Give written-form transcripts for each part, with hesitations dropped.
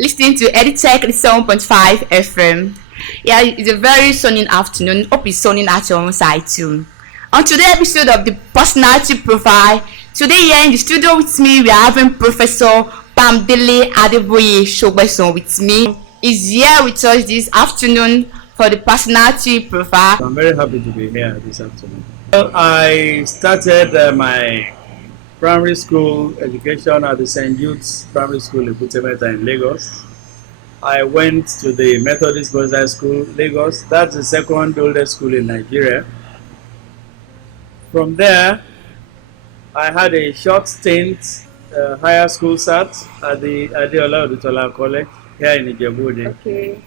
listening to EdTech 7.5 FM. Yeah, it's a very sunny afternoon. Hope it's sunny at your own side too. On today's episode of the Personality Profile, today here in the studio with me, we are having Professor Bamidele Adeboye Shogbeson with me. He's here with us this afternoon for the Personality Profile. I'm very happy to be here this afternoon. Well, I started my primary school education at the St. Jude's Primary School in Kutemeta in Lagos. I went to the Methodist Boys High School, Lagos. That's the second oldest school in Nigeria. From there, I had a short stint, higher school sat at the Adeola Odutola College here in Ijebu-Ode. Okay.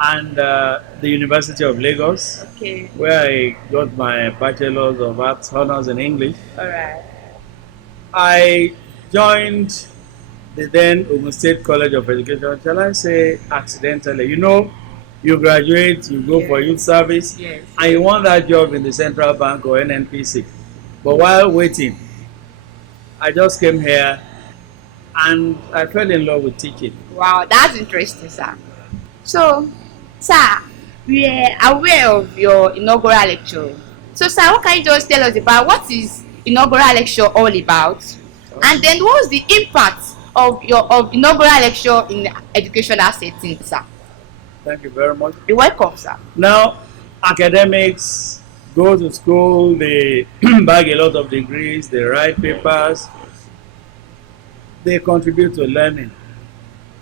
And the University of Lagos, Okay. where I got my Bachelor's of Arts Honors in English. All right. I joined the then Ogun State College of Education, shall I say accidentally. You know, you graduate, you go for youth service, Yes. and you want that job in the Central Bank or NNPC. But while waiting, I just came here and I fell in love with teaching. Wow, that's interesting, sir. So, sir, we are aware of your inaugural lecture. So, sir, what can you just tell us about what is inaugural lecture all about? And then what's the impact of your inaugural lecture in the educational setting, sir? Thank you very much. You're welcome, sir. Now, academics go to school, they bag a lot of degrees, they write papers, they contribute to learning.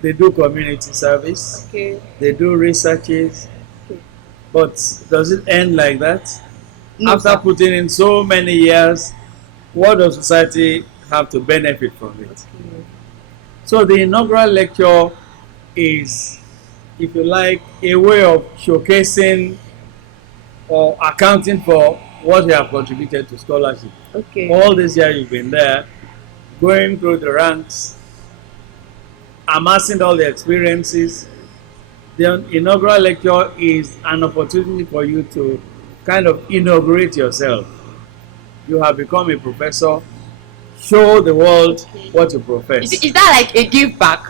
They do community service, Okay. they do researches, Okay. but does it end like that? No, After sir. putting in so many years, what does society have to benefit from it? So the inaugural lecture is, if you like, a way of showcasing or accounting for what you have contributed to scholarship. Okay. All this year you've been there, going through the ranks, amassing all the experiences. The inaugural lecture is an opportunity for you to kind of inaugurate yourself. You have become a professor. Show the world what you profess. Is that like a give back?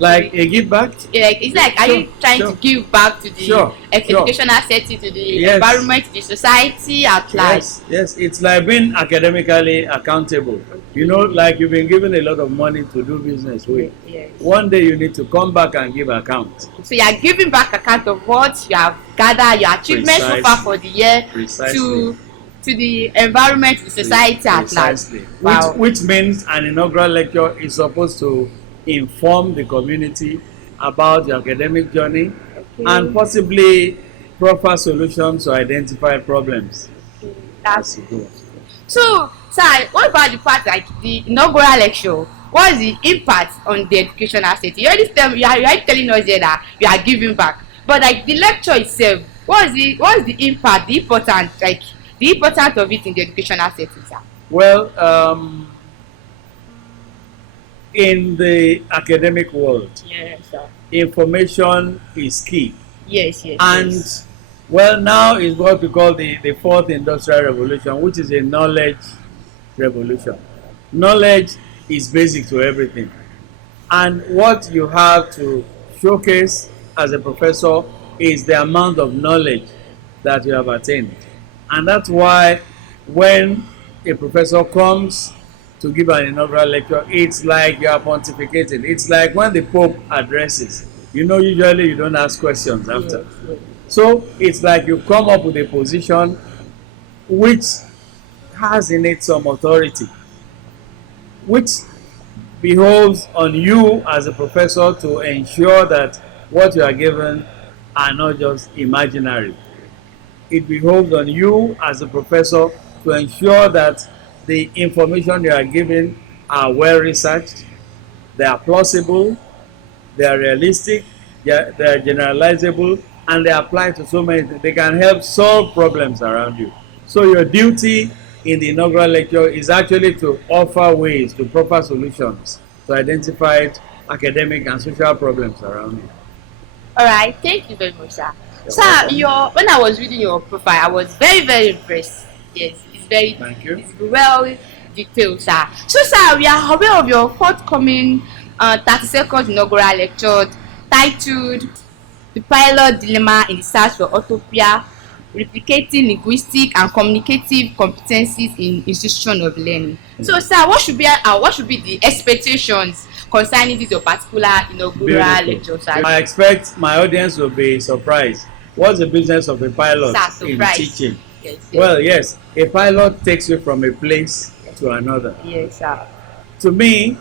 Like a give back? Like, it's like, are you trying to give back to the educational setting, to the Yes. environment, to the society at large? Yes, it's like being academically accountable. You know, like you've been given a lot of money to do business with. Yes. One day you need to come back and give account. So you are giving back account of what you have gathered, your achievements so far for the year, Precisely. to the environment, the society at large. Precisely. Wow. Which means an inaugural lecture is supposed to inform the community about the academic journey and possibly proper solutions to identify problems. That's good. So, sir, what about the part like the inaugural lecture? What is the impact on the educational setting? You already telling us here that you are giving back, but like the lecture itself, what is the impact, the importance of it in the educational setting, sir? Well, in the academic world, Yes, sir. information is key. Yes. And well, now is what we call the fourth industrial revolution, which is a knowledge revolution. Knowledge is basic to everything. And what you have to showcase as a professor is the amount of knowledge that you have attained. And that's why when a professor comes to give an inaugural lecture, it's like you are pontificating. It's like when the Pope addresses. You know, usually you don't ask questions after. Yes. So it's like you come up with a position which has in it some authority, which behoves on you as a professor to ensure that what you are given are not just imaginary. It behoves on you as a professor to ensure that the information you are giving are well researched, they are plausible, they are realistic, they are generalizable, and they apply to so many things. They can help solve problems around you. So your duty in the inaugural lecture is actually to offer ways to proper solutions to identified academic and social problems around you. All right, thank you very much, sir. You're Sir, welcome. when I was reading your profile, I was very, very impressed. Yes, Thank you. it's well detailed, sir. So, sir, we are aware of your forthcoming 32nd inaugural lecture titled The Pilot Dilemma in the Search for Utopia, Replicating Linguistic and Communicative Competencies in Institution of Learning. So, sir, what should be the expectations concerning this your particular inaugural lecture, sir? I expect my audience will be surprised. What's the business of a pilot in teaching? Yes. Well, yes, a pilot takes you from a place to another. Yes, sir. To me,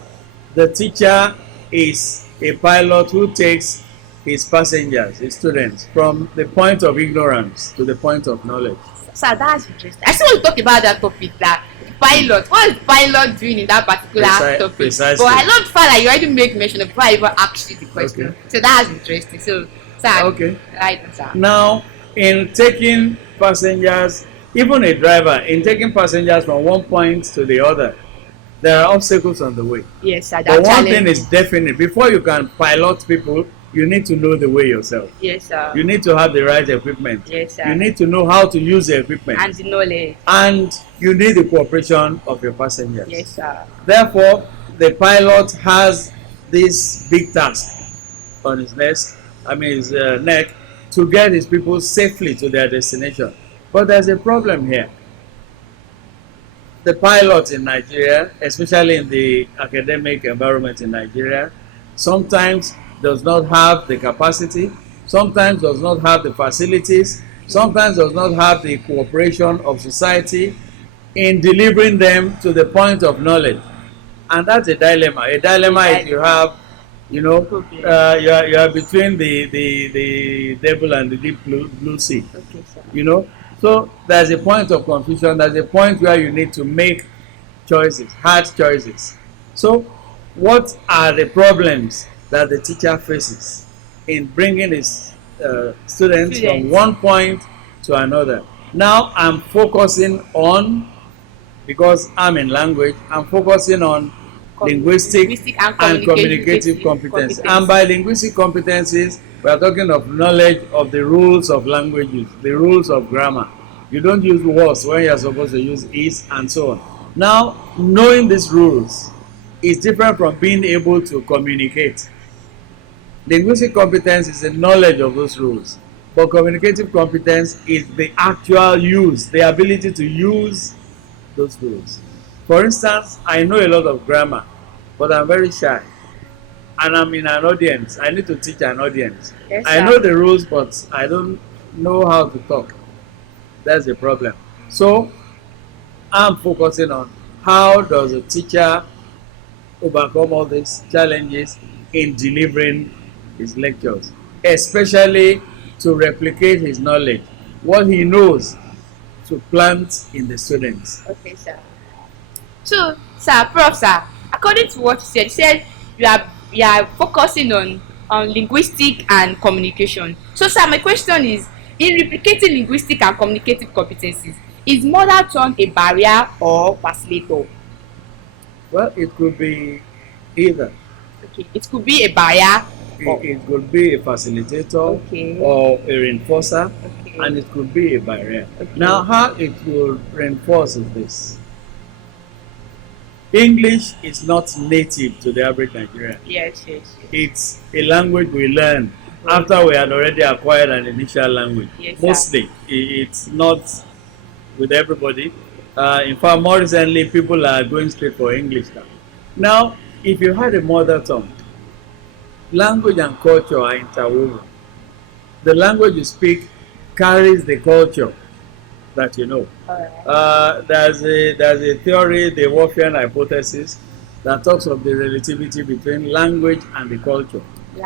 the teacher is a pilot who takes his passengers, his students, from the point of ignorance to the point of knowledge. Sir, that's interesting. I still want to talk about that topic, that pilot. What is pilot doing in that particular topic? Precisely. But I love the fact that you already make mention of before I even asked you the question. Okay. So that's interesting. So, sir, Okay. right, sir. Now, in taking passengers, even a driver, in taking passengers from one point to the other, there are obstacles on the way. Yes, sir. But one thing is definite: before you can pilot people, you need to know the way yourself. Yes, sir. You need to have the right equipment. Yes, sir. You need to know how to use the equipment. And the knowledge. And you need the cooperation of your passengers. Yes, sir. Therefore, the pilot has this big task on his neck to get his people safely to their destination. But there's a problem here. The pilot in Nigeria, especially in the academic environment in Nigeria, sometimes does not have the capacity, sometimes does not have the facilities, sometimes does not have the cooperation of society in delivering them to the point of knowledge. And that's a dilemma. A dilemma is you have, you are between the devil and the deep blue sea. Okay, sir. So there's a point of confusion. There's a point where you need to make choices, hard choices. So what are the problems that the teacher faces in bringing his students from one point to another? Now I'm focusing on, because I'm in language, I'm focusing on linguistic and communicative competence. And by linguistic competencies, we are talking of knowledge of the rules of languages, the rules of grammar. You don't use was when you are supposed to use is, and so on. Now, knowing these rules is different from being able to communicate. Linguistic competence is the knowledge of those rules, but communicative competence is the actual use, the ability to use those rules. For instance, I know a lot of grammar, but I'm very shy. And I'm in an audience. I need to teach an audience. Yes, I know the rules, but I don't know how to talk. That's the problem. So I'm focusing on how does a teacher overcome all these challenges in delivering his lectures, especially to replicate his knowledge, what he knows, to plant in the students. Okay, sir. So, sir, Prof, sir, according to what you said you are focusing on linguistic and communication. So, sir, my question is, in replicating linguistic and communicative competencies, is mother tongue a barrier or facilitator? Well, it could be either. Okay, it could be a barrier. It could be a facilitator, okay, or a reinforcer, okay, and it could be a barrier. Okay. Now, how it will reinforce is this. English is not native to the average Nigerian. Yes. It's a language we learn after we had already acquired an initial language. Yes, mostly, it's not with everybody. In fact, more recently, people are going straight for English now. Now, if you had a mother tongue, language and culture are interwoven. The language you speak carries the culture that you know. There's a theory, the Wolffian hypothesis, that talks of the relativity between language and the culture.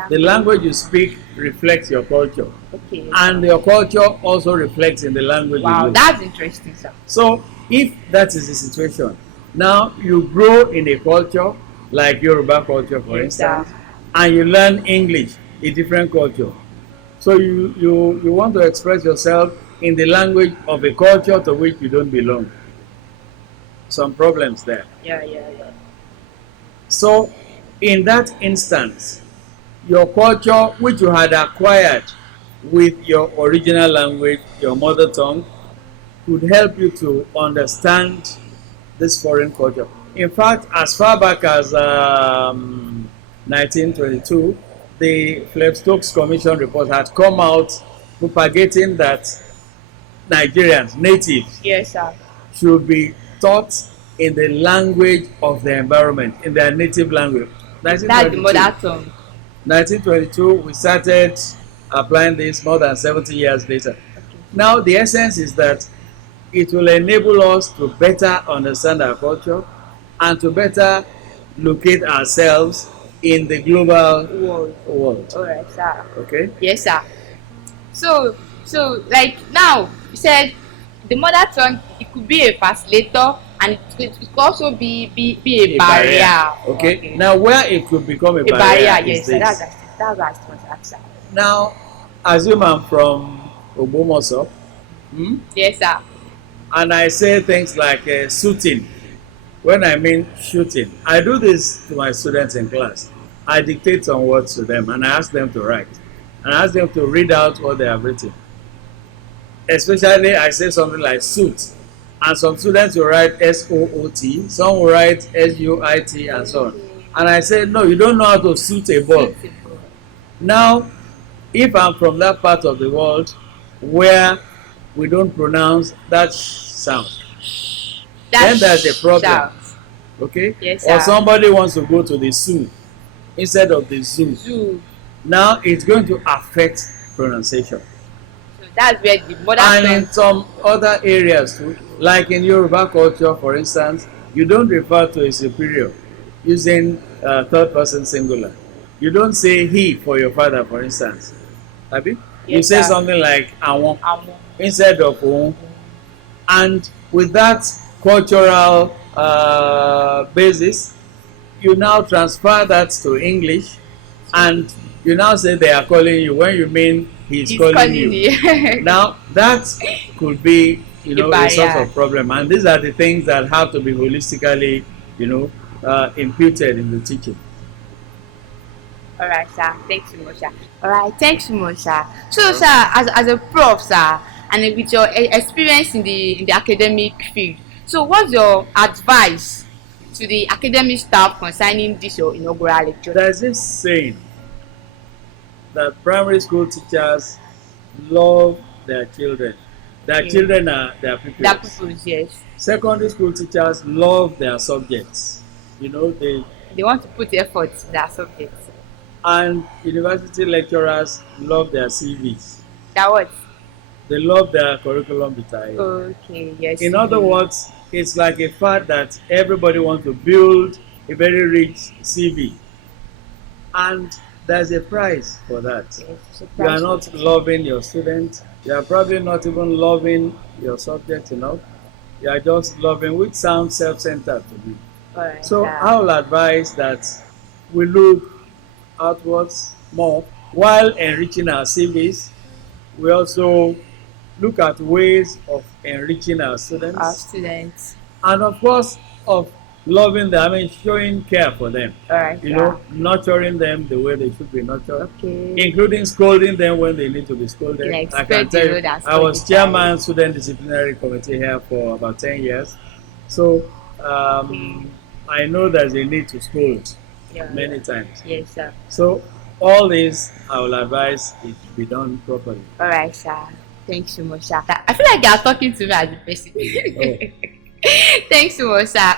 The language you speak reflects your culture. Okay. And your culture also reflects in the language you use. That's interesting, sir. So, if that is the situation, now you grow in a culture, like Yoruba culture, for instance, and you learn English, a different culture. So you want to express yourself in the language of a culture to which you don't belong. Some problems there. Yeah. So, in that instance, your culture, which you had acquired with your original language, your mother tongue, could help you to understand this foreign culture. In fact, as far back as 1922, the Phillips-Stokes Commission report had come out propagating that Nigerians, natives, Yes, sir. should be taught in the language of the environment, in their native language. That's the 1922, mother tongue. 1922, we started applying this more than 70 years later. Now, the essence is that it will enable us to better understand our culture and to better locate ourselves in the global world. All right, sir. Okay? Yes, sir. So like now, you said the mother tongue, it could be a facilitator and it could also be a barrier. Okay? Now, where it could become a A barrier, barrier, is yes, sir. this. That's what I want to ask, sir. Now, assume I'm from Ogbomoso, Yes, sir. and I say things like shooting. When I mean shooting, I do this to my students in class. I dictate some words to them and I ask them to write. And I ask them to read out what they have written. Especially, I say something like suit. And some students will write S-O-O-T, some will write S-U-I-T, and so on. And I say, no, you don't know how to shoot a ball. Now, if I'm from that part of the world where we don't pronounce that sound, then there's a problem. Shout. Okay? Yes, Or sir. somebody wants to go to the zoo instead of the zoo. Zoo. Now it's going to affect pronunciation. So that's where the mother And tongue. in some other areas too, like in Yoruba culture, for instance, you don't refer to a superior using third person singular. You don't say he for your father, for instance. Abi? You Yes, say sir. something like awon Àwọn. instead of ohun. And with that cultural basis, you now transfer that to English, and you now say they are calling you when you mean he's calling you. you. Now that could be, a source barrier. of problem, and these are the things that have to be holistically, imputed in the teaching. All right, sir. Thanks so much, sir. All right, thanks so much, sir. So, sir, as a prof, sir, and with your experience in the academic field, so what's your advice to the academic staff concerning this your inaugural lecture? There's this saying that primary school teachers love their children. Their children are their pupils. That people's, yes, Secondary school teachers love their subjects. they want to put effort in their subjects. And university lecturers love their CVs. That what? They love their curriculum vitae. Okay, yes. In other words, it's like a fact that everybody wants to build a very rich CV. And there's a price for that. yes, You are not loving your student. You are probably not even loving your subject enough. You are just loving, which sounds self-centered to me. All right, So sir. I will advise that we look outwards more while enriching our CVs. We also look at ways of enriching our students, Our students. and of course of loving them. I mean, showing care for them. All right, sir. Nurturing them the way they should be nurtured, Okay. including scolding them when they need to be scolded. Like I spread can the tell you, word and I was spread the chairman student disciplinary committee here for about 10 years, so I know there's a need to scold Yeah. many times. Yes, sir. So all this I will advise it to be done properly. All right, sir. Thanks so much, sir. I feel like you are talking to me as a person. Oh. Thanks so much, sir.